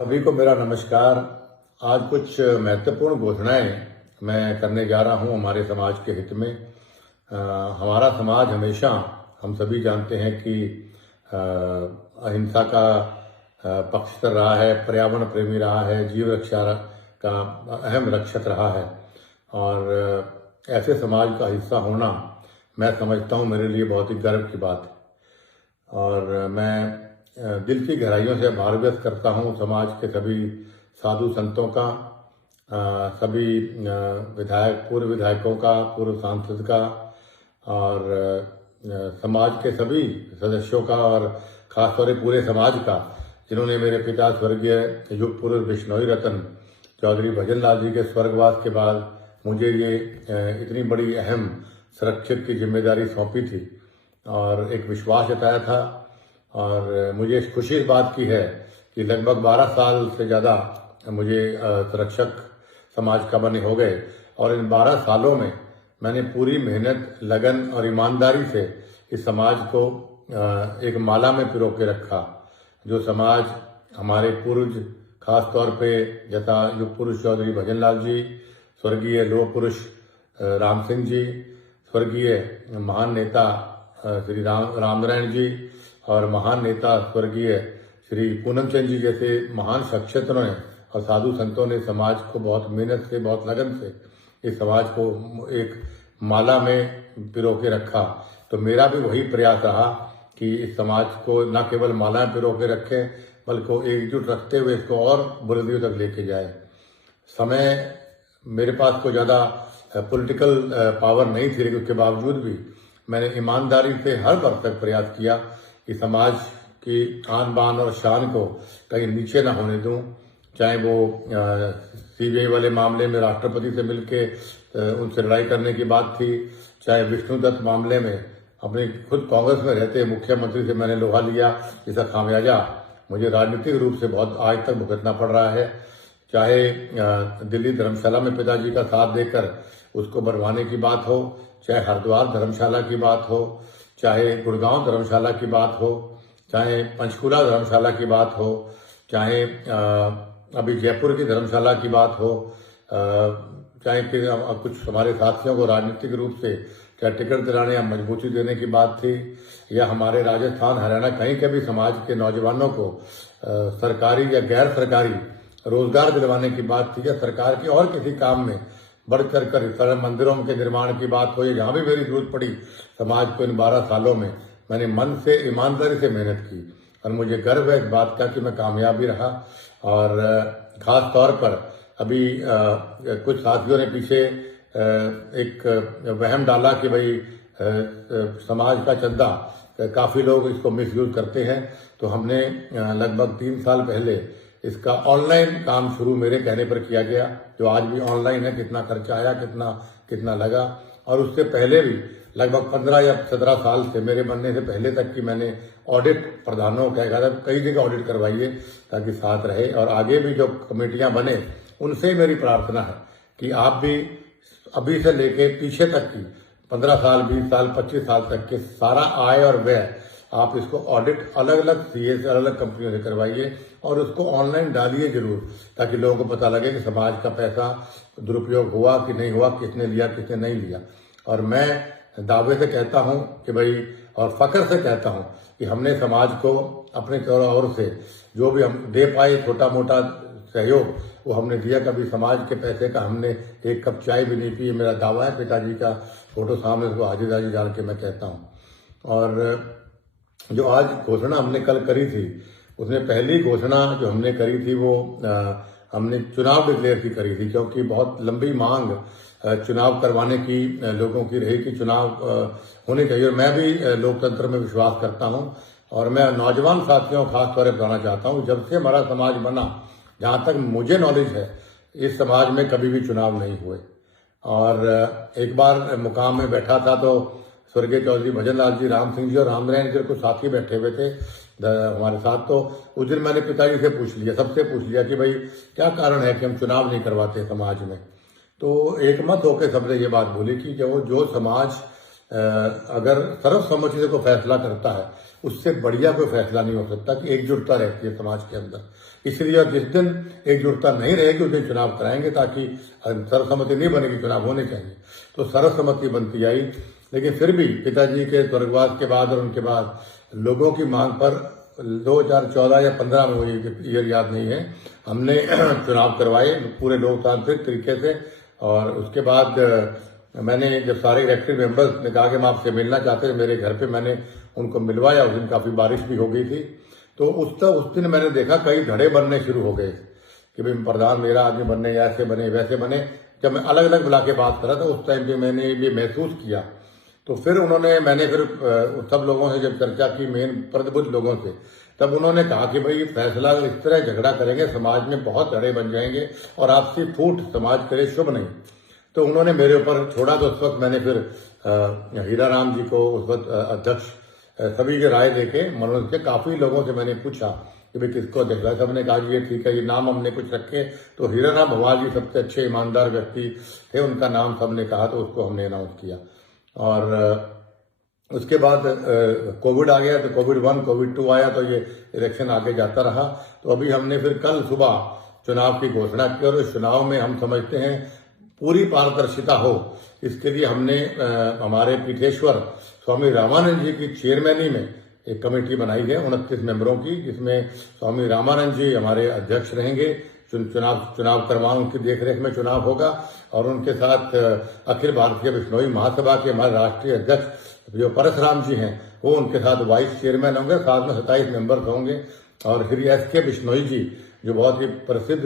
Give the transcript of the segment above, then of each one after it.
सभी को मेरा नमस्कार। आज कुछ महत्वपूर्ण घोषणाएं मैं करने जा रहा हूं हमारे समाज के हित में। हमारा समाज हमेशा, हम सभी जानते हैं कि अहिंसा का पक्षधर रहा है, पर्यावरण प्रेमी रहा है, जीव रक्षा का अहम रक्षक रहा है। और ऐसे समाज का हिस्सा होना मैं समझता हूं मेरे लिए बहुत ही गर्व की बात है। और मैं दिल की गहराइयों से आभार व्यक्त करता हूँ समाज के सभी साधु संतों का, सभी पूर्व विधायकों का, पूर्व सांसद का, और समाज के सभी सदस्यों का, और खासतौर से पूरे समाज का, जिन्होंने मेरे पिता स्वर्गीय युग पुरुष बिश्नोई रतन चौधरी भजन लाल जी के स्वर्गवास के बाद मुझे ये इतनी बड़ी अहम सुरक्षित की जिम्मेदारी सौंपी थी और एक विश्वास जताया था। और मुझे खुशी इस बात की है कि लगभग 12 साल से ज़्यादा मुझे सुरक्षक समाज का बने हो गए, और इन 12 सालों में मैंने पूरी मेहनत, लगन और ईमानदारी से इस समाज को एक माला में पिरो के रखा। जो समाज हमारे पूर्वज, खास तौर पे जैसा युग पुरुष चौधरी भजन लाल जी, स्वर्गीय लोह पुरुष राम सिंह जी, स्वर्गीय महान नेता श्री रामनारायण जी, और महान नेता स्वर्गीय श्री पूनम चंद जी जैसे महान शख्सियतों ने और साधु संतों ने समाज को बहुत मेहनत से, बहुत लगन से इस समाज को एक माला में पिरो के रखा। तो मेरा भी वही प्रयास रहा कि इस समाज को न केवल माला में पिरो के रखें, बल्कि एकजुट रखते हुए इसको और बुलंदियों तक लेके जाए। समय मेरे पास कोई ज़्यादा पॉलिटिकल पावर नहीं थी, लेकिन उसके बावजूद भी मैंने ईमानदारी से हर वर्ष तक प्रयास किया कि समाज की आन बान और शान को कहीं नीचे ना होने दूं। चाहे वो सीबीआई वाले मामले में राष्ट्रपति से मिलके उनसे लड़ाई करने की बात थी, चाहे विष्णुदत्त मामले में अपने खुद कांग्रेस में रहते मुख्यमंत्री से मैंने लोहा लिया, जिसका खामियाजा मुझे राजनीतिक रूप से बहुत आज तक भुगतना पड़ रहा है। चाहे दिल्ली धर्मशाला में पिताजी का साथ देकर उसको बढ़वाने की बात हो, चाहे हरिद्वार धर्मशाला की बात हो, चाहे गुड़गांव धर्मशाला की बात हो, चाहे पंचकुला धर्मशाला की बात हो, चाहे अभी जयपुर की धर्मशाला की बात हो, चाहे कि कुछ हमारे साथियों को राजनीतिक रूप से चाहे टिकट दिलाने या मजबूती देने की बात थी, या हमारे राजस्थान, हरियाणा कहीं के भी समाज के नौजवानों को सरकारी या गैर सरकारी रोजगार दिलवाने की बात थी, या सरकार के और किसी काम में बढ़ चढ़ कर मंदिरों के निर्माण की बात हो, या जहाँ भी मेरी जरूरत पड़ी समाज को इन 12 सालों में मैंने मन से, ईमानदारी से मेहनत की। और मुझे गर्व है इस बात का कि मैं कामयाब भी रहा। और खास तौर पर अभी कुछ साथियों ने पीछे एक वहम डाला कि भाई समाज का चंदा काफ़ी लोग इसको मिसयूज करते हैं, तो हमने लगभग 3 साल पहले इसका ऑनलाइन काम शुरू मेरे कहने पर किया गया, जो आज भी ऑनलाइन है। कितना खर्चा आया, कितना लगा, और उससे पहले भी लगभग 15 या 17 साल से, मेरे बनने से पहले तक की मैंने ऑडिट प्रधानों का कहा था कई जगह ऑडिट करवाइए ताकि साथ रहे। और आगे भी जो कमेटियां बने उनसे मेरी प्रार्थना है कि आप भी अभी से लेके पीछे तक की 15 साल, 20 साल, 25 साल तक के सारा आय और व्यय आप इसको ऑडिट अलग अलग सीए से, अलग अलग कंपनियों से करवाइए, और उसको ऑनलाइन डालिए जरूर, ताकि लोगों को पता लगे कि समाज का पैसा दुरुपयोग हुआ कि नहीं हुआ, किसने लिया, किसने नहीं लिया। और मैं दावे से कहता हूं कि भाई, और फख्र से कहता हूं कि हमने समाज को अपने ओर से जो भी हम दे पाए, छोटा मोटा सहयोग, वो हमने दिया। कभी समाज के पैसे का हमने एक कप चाय भी नहीं पी, मेरा दावा है। पिताजी का फोटो सामने, उसको हाजिर हाजिर डाल के मैं कहता हूँ। और जो आज घोषणा हमने कल करी थी, उसमें पहली घोषणा जो हमने करी थी वो हमने चुनाव डिक्लेयर की करी थी, क्योंकि बहुत लंबी मांग चुनाव करवाने की लोगों की रही कि चुनाव होने चाहिए। और मैं भी लोकतंत्र में विश्वास करता हूं, और मैं नौजवान साथियों को खास तौर पर बताना चाहता हूं, जब से हमारा समाज बना, जहां तक मुझे नॉलेज है, इस समाज में कभी भी चुनाव नहीं हुए। और एक बार मुकाम में बैठा था तो स्वर्गीय चौधरी भजन लाल जी, राम सिंह जी और रामनारायण जी कुछ साथी बैठे हुए थे हमारे साथ। तो उस दिन मैंने पिताजी से पूछ लिया, सबसे पूछ लिया कि भाई क्या कारण है कि हम चुनाव नहीं करवाते समाज में। तो एकमत होकर सबने ये बात बोली कि जो समाज अगर सर्वसम्मति से कोई फैसला करता है, उससे बढ़िया कोई फैसला नहीं हो सकता कि एकजुटता रहती है समाज के अंदर। इसलिए और जिस दिन एकजुटता नहीं रहेगी उस दिन चुनाव कराएंगे, ताकि सर्वसम्मति नहीं बनेगी, चुनाव होने चाहिए। तो सर्वसम्मति बनती आई, लेकिन फिर भी पिताजी के स्वर्गवास के बाद और उनके बाद लोगों की मांग पर 2014 या 15 में, मुझे ईयर याद नहीं है, हमने चुनाव करवाए पूरे लोकतांत्रिक तरीके से। और उसके बाद मैंने जब सारे इलेक्टेड मेंबर्स ने कहा कि हम आपसे मिलना चाहते हैं मेरे घर पे, मैंने उनको मिलवाया। उस दिन काफी बारिश भी हो गई थी, तो उस दिन मैंने देखा कई धड़े बनने शुरू हो गए कि भाई प्रधान मेरा आदमी बनने, ऐसे बने वैसे बने। जब मैं अलग अलग बुला के बात करा था उस टाइम पे मैंने ये महसूस किया। तो फिर मैंने फिर सब लोगों से जब चर्चा की, मेन प्रतिबुद्ध लोगों से, तब उन्होंने कहा कि भाई फैसला इस तरह झगड़ा करेंगे समाज में बहुत धड़े बन जाएंगे और आपसी फूट समाज के लिए शुभ नहीं। तो उन्होंने मेरे ऊपर छोड़ा। तो उस वक्त मैंने फिर हीरा राम जी को, उस वक्त अध्यक्ष, सभी की राय देके मनोज से काफी लोगों से मैंने पूछा कि भाई किसको अध्यक्ष है। सबने कहा कि ये ठीक है, ये नाम हमने कुछ रखे। तो हीरा राम भवाल जी सबसे अच्छे ईमानदार व्यक्ति थे, उनका नाम सबने कहा, तो उसको हमने अनाउंस किया। और उसके बाद कोविड आ गया, तो कोविड 1 कोविड 2 आया, तो ये इलेक्शन आगे जाता रहा। तो अभी हमने फिर कल सुबह चुनाव की घोषणा की, और इस चुनाव में हम समझते हैं पूरी पारदर्शिता हो, इसके लिए हमने हमारे पीठेश्वर स्वामी रामानंद जी की चेयरमैनी में एक कमेटी बनाई है 29 मेंबरों की, जिसमें स्वामी रामानंद जी हमारे अध्यक्ष रहेंगे। चुनाव करवा, उनकी देखरेख में चुनाव होगा। और उनके साथ अखिल भारतीय बिश्नोई महासभा के हमारे राष्ट्रीय अध्यक्ष जो परशुराम जी हैं, वो उनके साथ वाइस चेयरमैन होंगे। साथ में 27 मेंबर्स होंगे। और श्री SK बिश्नोई जी जो बहुत ही प्रसिद्ध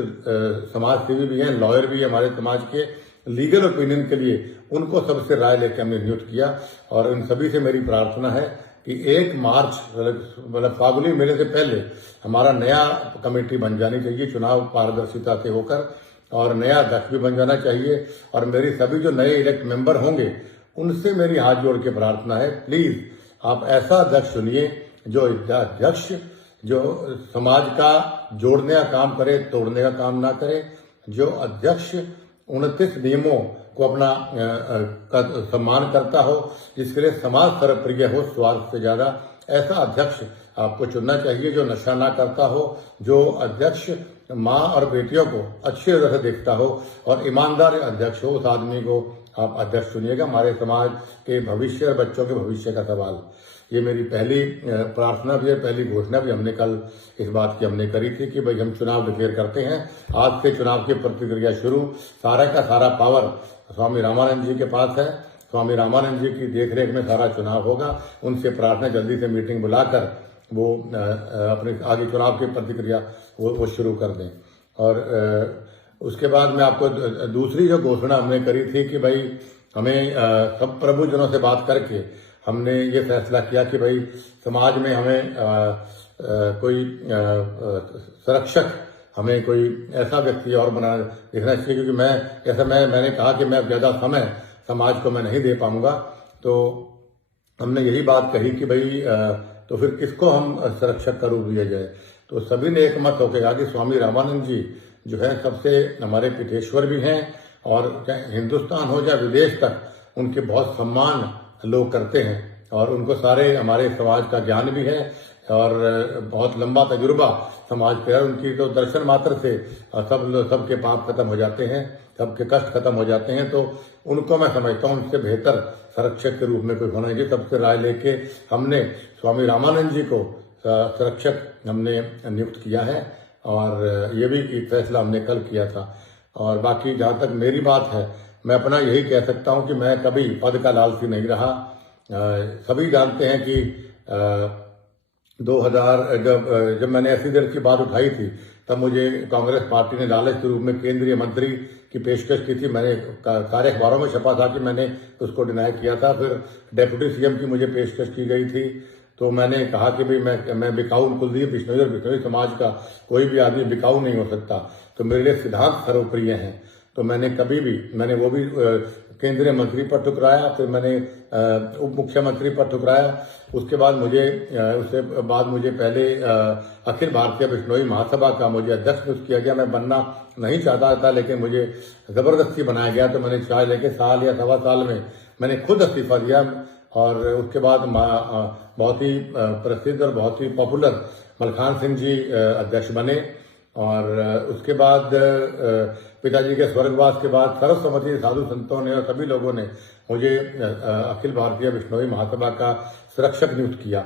समाज सेवी भी हैं, लॉयर भी है हमारे समाज के, लीगल ओपिनियन के लिए उनको सबसे राय लेकर हमने नियुक्त किया। और इन सभी से मेरी प्रार्थना है कि 1 मार्च मतलब फागुनी मेले से पहले हमारा नया कमेटी बन जानी चाहिए, चुनाव पारदर्शिता से होकर, और नया अध्यक्ष भी बन जाना चाहिए। और मेरी सभी जो नए इलेक्ट मेंबर होंगे उनसे मेरी हाथ जोड़ के प्रार्थना है, प्लीज आप ऐसा अध्यक्ष चुनिए जो अध्यक्ष जो समाज का जोड़ने का काम करे, तोड़ने का काम ना करे। जो अध्यक्ष 29 नियमों को अपना सम्मान करता हो, जिसके लिए समाज सर्वप्रिय हो स्वार्थ से ज्यादा, ऐसा अध्यक्ष आपको चुनना चाहिए। जो नशा ना करता हो, जो अध्यक्ष माँ और बेटियों को अच्छी तरह से देखता हो और ईमानदार अध्यक्ष हो, उस आदमी को आप अध्यक्ष चुनिएगा। हमारे समाज के भविष्य और बच्चों के भविष्य का सवाल, ये मेरी पहली प्रार्थना भी है, पहली घोषणा भी हमने कल इस बात की हमने करी थी कि भाई हम चुनाव डिक्लेयर करते हैं। आज से चुनाव की प्रतिक्रिया शुरू, सारा का सारा पावर स्वामी रामानंद जी के पास है। स्वामी रामानंद जी की देखरेख में सारा चुनाव होगा। उनसे प्रार्थना जल्दी से मीटिंग बुलाकर वो अपने आगे चुनाव की प्रतिक्रिया वो शुरू कर दें। और उसके बाद में आपको दूसरी जो घोषणा हमने करी थी कि भाई हमें सब प्रभुजनों से बात करके हमने ये फैसला किया कि भाई समाज में हमें कोई संरक्षक, हमें कोई ऐसा व्यक्ति और बना देखना चाहिए, क्योंकि मैंने कहा कि मैं ज्यादा समय समाज को मैं नहीं दे पाऊंगा। तो हमने यही बात कही कि भाई तो फिर किसको हम संरक्षक का रूप दिया जाए। तो सभी ने एक मत होकर कहा कि स्वामी रामानंद जी जो है सबसे हमारे पीठेश्वर भी हैं, और चाहे हिंदुस्तान हो चाहे विदेश तक उनके बहुत सम्मान लोग करते हैं, और उनको सारे हमारे समाज का ज्ञान भी है और बहुत लंबा तजुर्बा समाज पे है। उनकी तो दर्शन मात्र से सबके पाप खत्म हो जाते हैं, सबके कष्ट खत्म हो जाते हैं। तो उनको मैं समझता हूँ उनसे बेहतर संरक्षक के रूप में कोई होना चाहिए। सबसे राय लेके हमने स्वामी रामानंद जी को संरक्षक हमने नियुक्त किया है, और ये भी एक फैसला हमने कल किया था। और बाकी जहाँ तक मेरी बात है, मैं अपना यही कह सकता हूँ कि मैं कभी पद का लालची नहीं रहा। सभी जानते हैं कि 2000 जब मैंने ऐसी देर की बात उठाई थी, तब मुझे कांग्रेस पार्टी ने लालच के रूप में केंद्रीय मंत्री की पेशकश की थी। मैंने सारे अखबारों में छपा था कि मैंने उसको डिनाई किया था। फिर डेप्यूटी CM की मुझे पेशकश की गई थी। तो मैंने कहा कि भाई मैं बिकाऊ, कुलदीप बिश्नोई और बिश्नोई समाज का कोई भी आदमी बिकाऊ नहीं हो सकता। तो मेरे लिए सिद्धांत सर्वप्रिय हैं। तो मैंने कभी भी, मैंने वो भी केंद्रीय मंत्री पर ठुकराया, फिर मैंने उप मुख्यमंत्री पर ठुकराया। उसके बाद मुझे पहले अखिल भारतीय बिश्नोई महासभा का मुझे अध्यक्ष नियुक्त किया गया। मैं बनना नहीं चाहता था, लेकिन मुझे जबरदस्ती बनाया गया। तो मैंने चाहे लेके साल या सवा साल में मैंने खुद इस्तीफा दिया। और उसके बाद बहुत ही प्रसिद्ध और बहुत ही पॉपुलर मलखान सिंह जी अध्यक्ष बने। और उसके बाद पिताजी के स्वर्गवास के बाद सर्वसम्मति साधु संतों ने और सभी लोगों ने मुझे अखिल भारतीय बिश्नोई महासभा का संरक्षक नियुक्त किया।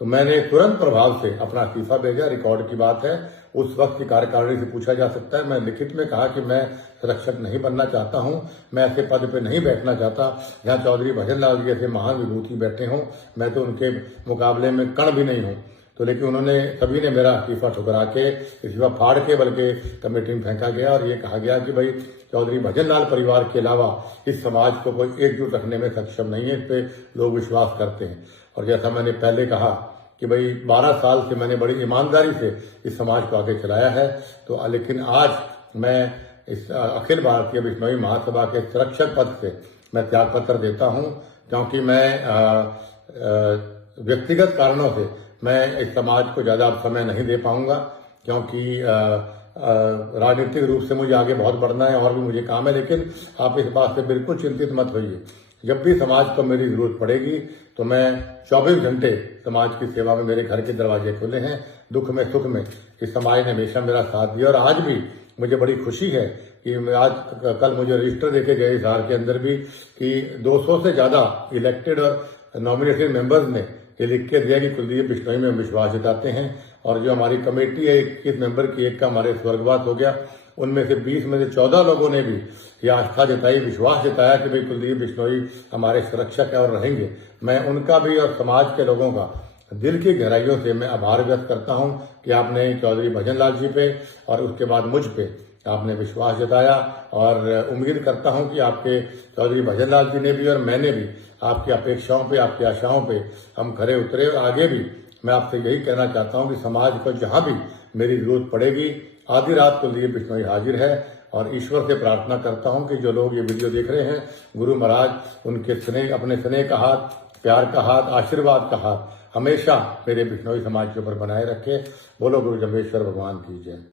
तो मैंने तुरंत प्रभाव से अपना इस्तीफा भेजा। रिकॉर्ड की बात है, उस वक्त की कार्यकारिणी से पूछा जा सकता है। मैं लिखित में कहा कि मैं संरक्षक नहीं बनना चाहता हूं, मैं ऐसे पद पे नहीं बैठना चाहता जहां चौधरी भजन लाल जी जैसे महान विभूति बैठे हों। मैं तो उनके मुकाबले में कण भी नहीं हूं। तो लेकिन उन्होंने सभी ने मेरा इस्तीफा ठुकरा के, इस्तीफा फाड़ के बल्कि कमेटी में फेंका गया और ये कहा गया कि भाई चौधरी भजन लाल परिवार के अलावा इस समाज को कोई एकजुट रखने में सक्षम नहीं है। इस पे लोग विश्वास करते हैं। और जैसा मैंने पहले कहा कि भाई 12 साल से मैंने बड़ी ईमानदारी से इस समाज को आगे चलाया है। तो लेकिन आज मैं इस अखिल भारतीय बिश्नोई महासभा के संरक्षक पद से मैं त्यागपत्र देता हूं, क्योंकि मैं व्यक्तिगत कारणों से मैं इस समाज को ज्यादा समय नहीं दे पाऊंगा, क्योंकि राजनीतिक रूप से मुझे आगे बहुत बढ़ना है और भी मुझे काम है। लेकिन आप इस बात से बिल्कुल चिंतित मत होइए, जब भी समाज को मेरी जरूरत पड़ेगी तो मैं 24 घंटे समाज की सेवा में, मेरे घर के दरवाजे खुले हैं। दुख में सुख में इस समाज ने हमेशा मेरा साथ दिया और आज भी मुझे बड़ी खुशी है कि आज कल मुझे रजिस्टर देके गए इस हार के अंदर भी कि 200 से ज्यादा इलेक्टेड और नॉमिनेटेड मेंबर्स ने ये लिख के दिया कि कुलदीप बिश्नोई में विश्वास जताते हैं। और जो हमारी कमेटी है 21 मेंबर की, एक का हमारे स्वर्गवास हो गया, उनमें से 20 में से 14 लोगों ने भी ये आस्था जताई, विश्वास जताया कि भाई कुलदीप बिश्नोई हमारे संरक्षक है और रहेंगे। मैं उनका भी और समाज के लोगों का दिल की गहराइयों से मैं आभार व्यक्त करता हूं कि आपने चौधरी भजन लाल जी पे और उसके बाद मुझ पे आपने विश्वास जताया। और उम्मीद करता हूं कि आपके चौधरी भजन लाल जी ने भी और मैंने भी आपकी अपेक्षाओं पे, आपकी आशाओं पे हम खरे उतरे। और आगे भी मैं आपसे यही कहना चाहता हूं कि समाज को जहां भी मेरी जरूरत पड़ेगी, आधी रात को लिए बिश्नोई हाजिर है। और ईश्वर से प्रार्थना करता हूं कि जो लोग ये वीडियो देख रहे हैं, गुरु महाराज उनके स्नेह, अपने स्नेह का हाथ, प्यार का हाथ, आशीर्वाद का हाथ हमेशा मेरे बिश्नोई समाज के ऊपर बनाए रखे। बोलो गुरु जम्बेश्वर भगवान की जय।